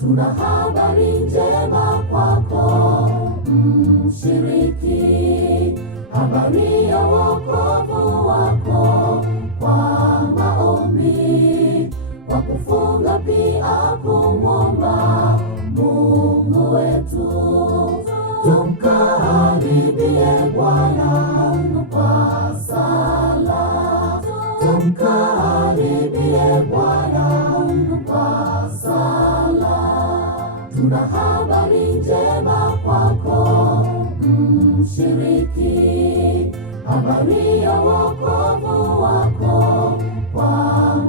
Tuna habari njema kwako mshiriki, habari ya wokovu wako kwa maombi, kwa kufunga pia kumwomba Mungu wetu. Tumkaribie Bwana kwa sala, tumkaribie Bwana kwa sala. Tuna habari njema kwako mshiriki, habari ya wokovu wako kwa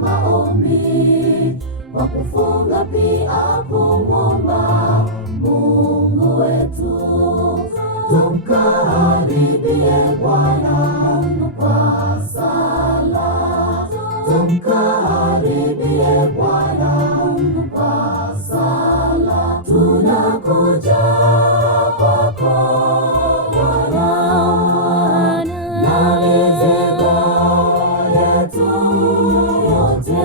maombi, kwa kufunga pia kumwomba Mungu wetu. Tumkaribie Bwana kwa sala, tumkaribie Bwana kwa sala. Tunakuja kwako Bwana na mizigo yetu yote,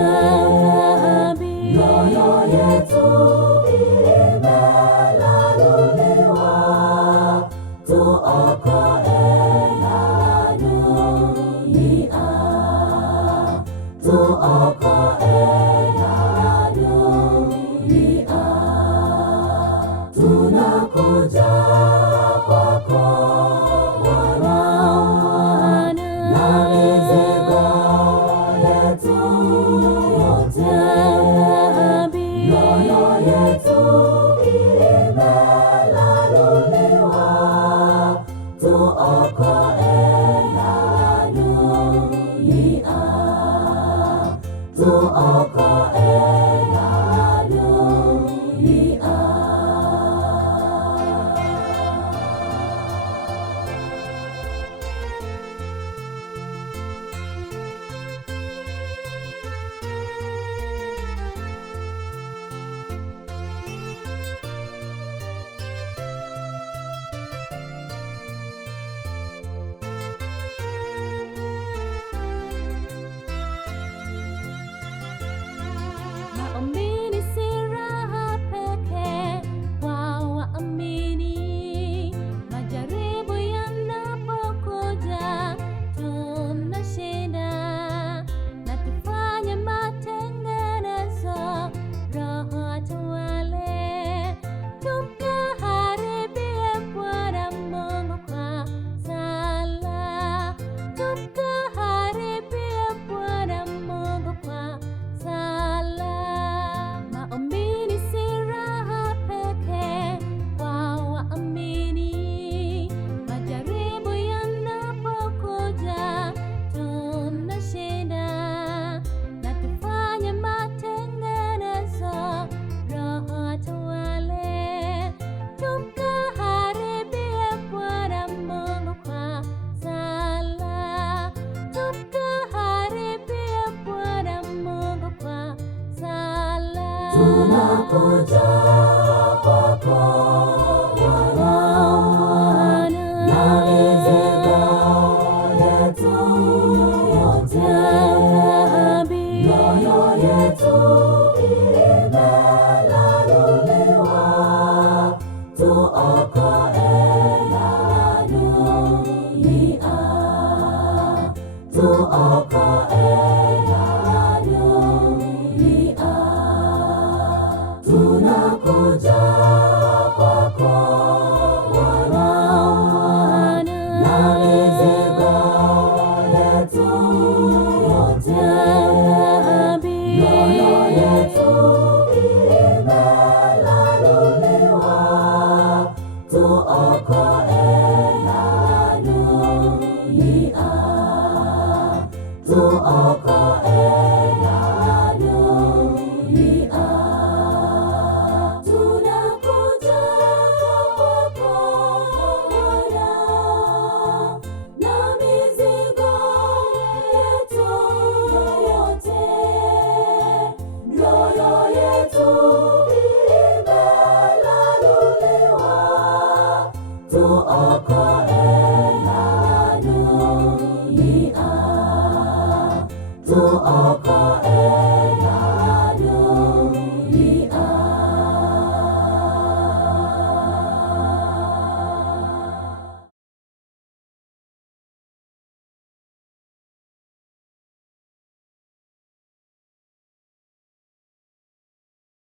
mioyo yetu imelaluliwa. Tuokoe na dunia, tuokoe na dunia. Tunakuja kwako Bwana na mizigo yetu yote, mioyo yetu imelaluliwa. Tuokoe na dunia, tuokoe na dunia. Maombi ni silaha pekee kwa waamini. Majaribu yanapokuja tunashinda, na tufanye matengenezo, Roho atawale. Tumkaribie Bwana Mungu kwa sala, tumkaribie Bwana Mungu kwa sala. Maombi ni silaha pekee kwa waamini. Majaribu yanapokuja tunashinda, na tufanye matengenezo, Roho atawale. Tumkaribie Bwana Mungu kwa sala, tumkaribie Bwana Mungu kwa sala. Tunakuja kwako Bwana na mizigo yetu yote, mioyo yetu imelaluliwa. Tuokoe na dunia, tuokoe na dunia. Tunakuja kwako Bwana na mizigo yetu yote, mioyo yetu imelaluliwa. Tuokoe na dunia, tuokoe na dunia. Tunakuja kwako Bwana na mizigo yetu yote, mioyo yetu imelaluliwa. Tuokoe na dunia, tuokoe